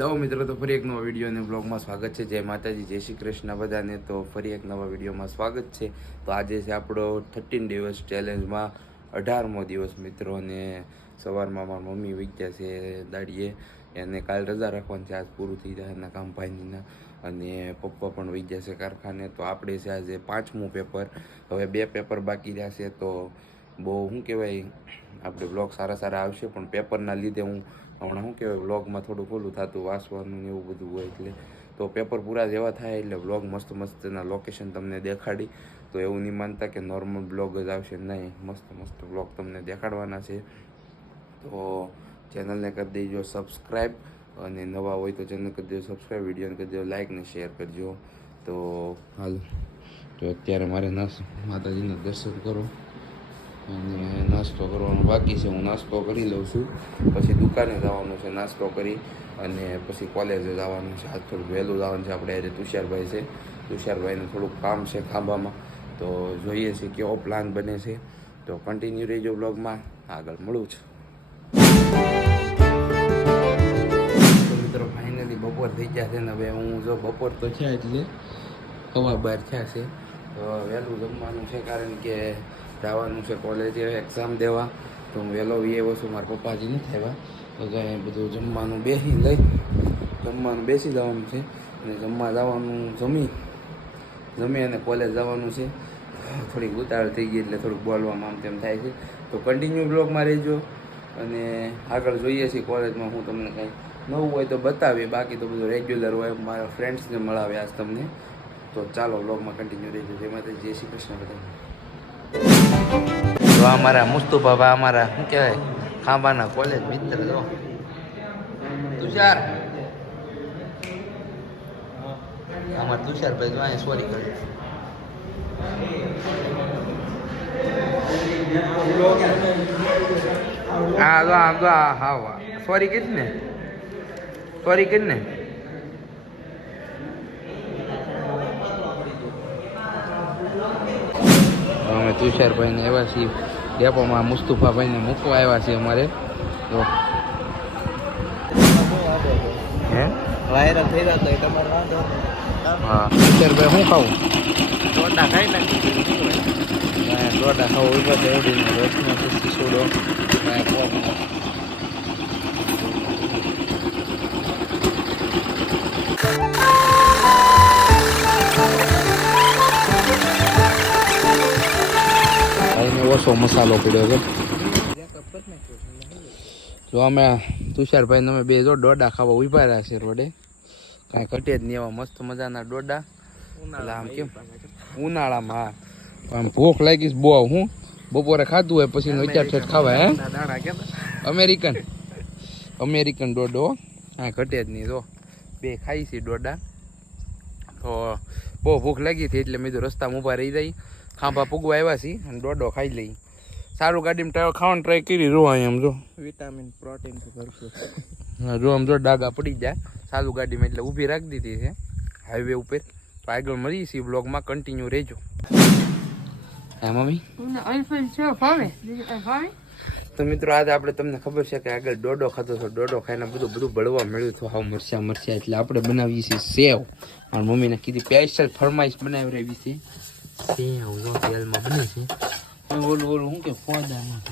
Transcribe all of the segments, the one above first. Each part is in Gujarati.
હેલો મિત્રો, તો ફરી એક નવા વિડીયો અને બ્લોગમાં સ્વાગત છે. જય માતાજી, જય શ્રી કૃષ્ણ બધાને. તો ફરી એક નવા વિડીયોમાં સ્વાગત છે. તો આજે છે આપણો 13 દિવસ ચેલેન્જમાં 18મો દિવસ મિત્રો. અને સવારમાં મારા મમ્મી વિદ્યા છે દાડીએ, એને કાલ રજા રાખવાની છે, આજ પૂરું થઈ જાય એના કામ ભાઈના. અને પપ્પા પણ વિદ્યા છે કારખાને. તો આપણે છે આજે 5મું પેપર, હવે 2 પેપર બાકી રહ્યા છે. તો બહુ શું કહેવાય, આપણે બ્લોગ સારા આવશે, પણ પેપરના લીધે હું હમણાં શું કહેવાય વ્લોગમાં થોડુંક ઓલું થતું, વાંચવાનું ને એવું બધું હોય એટલે. તો પેપર પૂરા જેવા થાય એટલે વ્લોગ મસ્તના લોકેશન તમને દેખાડી. તો એવું નહીં માનતા કે નોર્મલ બ્લોગ જ આવશે, નહીં, મસ્ત બ્લોગ તમને દેખાડવાના છે. તો ચેનલને કરી દેજો સબસ્ક્રાઈબ, અને નવા હોય તો ચેનલ કરી દેજો સબસ્ક્રાઈબ, વિડીયોને કરી દેજો લાઇક ને શેર કરજો. તો હાલો, તો અત્યારે મારે માતાજીના દર્શન કરો અને નાસ્તો કરવાનો બાકી છે. હું નાસ્તો કરી લઉં છું, પછી દુકાને જવાનું છે નાસ્તો કરી, અને પછી કોલેજે જવાનું છે. આજ થોડુંક વહેલું જવાનું છે. આપણે આજે તુષારભાઈ છે, તુષારભાઈને થોડુંક કામ છે ખાંભામાં. તો જોઈએ છે કેવો પ્લાન બને છે. તો કન્ટિન્યુ રહેજો બ્લોગમાં, આગળ મળું છું. તો મિત્રો ફાઇનલી બપોર થઈ ગયા છે ને હવે હું જો બપોર તો છે એટલે 12:15 થયા છે. તો વહેલું જમવાનું છે, કારણ કે જવાનું છે કોલેજે એક્ઝામ દેવા. તો હું વહેલો આવ્યો છું, મારા પપ્પાજી નથી આવ્યા. તો કંઈ બધું જમવાનું બેસી જવાનું છે, અને જમવા જવાનું જમી અને કોલેજ જવાનું છે. થોડીક ઉતાવળ થઈ ગઈ એટલે થોડુંક બોલવામાં આમ તેમ થાય છે. તો કન્ટિન્યુ બ્લોગમાં રહેજો, અને આગળ જોઈએ છીએ કોલેજમાં હું તમને કંઈ નવું હોય તો બતાવીએ, બાકી તો બધું રેગ્યુલર હોય. મારા ફ્રેન્ડ્સને મળાવે આજ તમને. તો ચાલો બ્લોગમાં કન્ટિન્યુ રહેજો. જય માતાજી, જય શ્રી કૃષ્ણ બધા. તો અમારા મુસ્તુફા, અમારા શું કહેવાય ખાંભાના કોલેજ મિત્ર. જો તુષાર, અમારા તુષારભાઈ જો અહીંયા સોરી કરે. હા જો આમ જો હા સોરી કરી ને, સોરી કરી ને. અમે તુષારભાઈને આવ્યા છીએ ડેપોમાં, મુસ્તુફાભાઈને મૂકવા આવ્યા છીએ અમારે. તો હે વાયરલ થઈ જતો તમારે વાંધો. હા તુષારભાઈ શું ખાવું? ડોડા ખાઈ નાખી. ડોડા ખાવું ઉભા છે એવડીને રસનો શીશોડો ઓછો મસાલો પડ્યો છે. જો અમે તુષારભાઈ અમે બે જો ડોડા ખાવા ઉભા રહ્યા છે રોડે. કાંઈ ઘટે જ નહીં, એવા મસ્ત મજાના ડોડા. એટલે આમ કેમ ઉનાળામાં, હા આમ ભૂખ લાગીશ બહુ. હું બપોરે ખાધું હોય પછી વિચાર છે ખાવા. હે અમેરિકન ડોડો, કાંઈ ઘટે જ નહીં. જો બે ખાઈ છે ડોડા. તો બહુ ભૂખ લાગી હતી એટલે મેં તો રસ્તામાં ઊભા રહી જાય, ખાંભા પૂગવા આવ્યા છીએ અને ડોડો ખાઈ લઈ. સારું ગાડીમાં ખાવાનું ટ્રાય કરી રો. આમ જો વિટામિન પ્રોટીન જો આમ જો ડાગા પડી જાય સારું ગાડીમાં, એટલે ઊભી રાખી દીધી છે હાઈવે ઉપર. તો આગળ મળીએ છીએ બ્લોગમાં, કન્ટિન્યુ રહેજો. હા મમ્મી, તો મિત્રો આજે આપણે તમને ખબર છે કે આગળ ડોડો ખાધો હતો. ડોડો ખાઈને બધું બળવા મળ્યું હતું, હાવ મરચા. એટલે આપણે બનાવીએ છીએ સેવ. મારી મમ્મીને કીધી સ્પેશિયલ ફરમાઈશ બનાવી રહી છે સેવ. જો તેલમાં બને છે. ઓલું શું કે ફોદામાં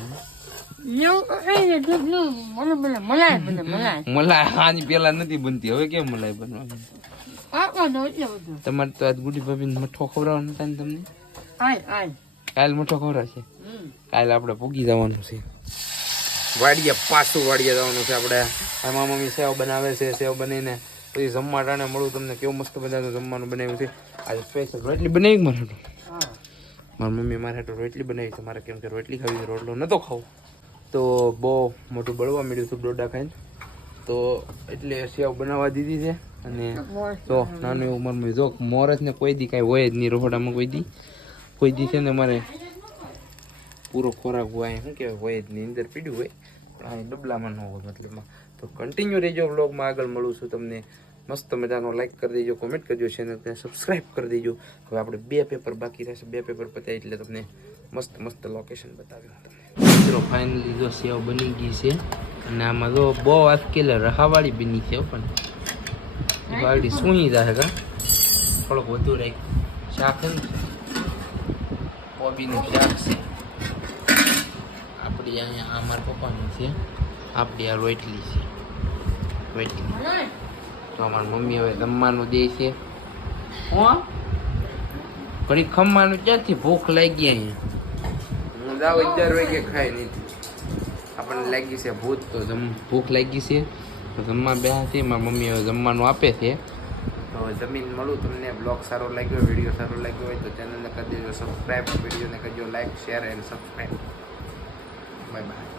મલાઈ આની પેલા નથી બનતી, હવે કેમ મલાઈ બનવાની? તમારે તો આજ ગુડી ભાભીને મઠો ખવડાવવાનો હતા ને તમને. કાલ મઠો ખવડાવશે. કાલે આપણે પૂગી જવાનું છે વાડીએ, પાછું વાડીએ જવાનું છે આપણે. મારા મમ્મી સેવ બનાવે છે, સેવ બનાવીને પછી જમવા ટાણે મળું તમને કેવું મસ્ત બધાનું જમવાનું બનાવ્યું છે. આજે સ્પેશિયલ રોટલી બનાવી મારે હાટું. મારી મમ્મી મારે હાટું રોટલી બનાવી છે. મારે કેમ કે રોટલી ખાવી, રોટલો નહોતો ખાવું. તો બહુ મોટું બળવા મળ્યું હતું ડોડા ખાઈને. તો એટલે સેવ બનાવવા દીધી છે. અને તો નાનું એવું મારું જો મોરસને કોઈ દી કાંઈ હોય જ નહીં રહોડામાં, કોઈ દી છે ને મારે પૂરો ખોરાક હોય શું કહેવાય હોય જ નહીં, અંદર પીડ્યું હોય અહીં ડબલામાં ન હોય મતલબમાં. તો કન્ટિન્યુ રહેજો વ્લોગમાં, આગળ મળું છું તમને. મસ્ત મજાનો લાઈક કરી દેજો, કોમેન્ટ કરજો, ચેનલને સબસ્ક્રાઈબ કરી દેજો. હવે આપણે 2 પેપર બાકી રહેશે, 2 પેપર પતાય એટલે તમને મસ્ત લોકેશન બતાવ્યું તમને. મિત્રો ફાઇનલી જો સેવ બની ગઈ છે, અને આમાં જો બહુ આજકાલ રહાવાળી બની છે પણ વાડી સૂઈ જાય કા થોડોક વધુ રાખ શાક છે ને કોબીનું શાક છે આપણી અહીંયા આ મારા પપ્પાનું છે આપણી આ રોટલી છે રોટલી તો અમારી મમ્મી હવે જમવાનું દે છે હું ઘડી ખમવાનું ક્યાંથી ભૂખ લાગી અહીંયા હું જાવ 11 વાગે ખાઈ નથી આપણને લાગી છે ભૂખ તો ભૂખ લાગી છે તો જમવા બેઠા છે મારી મમ્મી હવે જમવાનું આપે છે તો જમીન મળું તમને બ્લોગ સારો લાગ્યો વિડીયો સારો લાગ્યો હોય તો ચેનલને કરી દેજો સબસ્ક્રાઈબ વિડીયોને કરજો like share and subscribe bye bye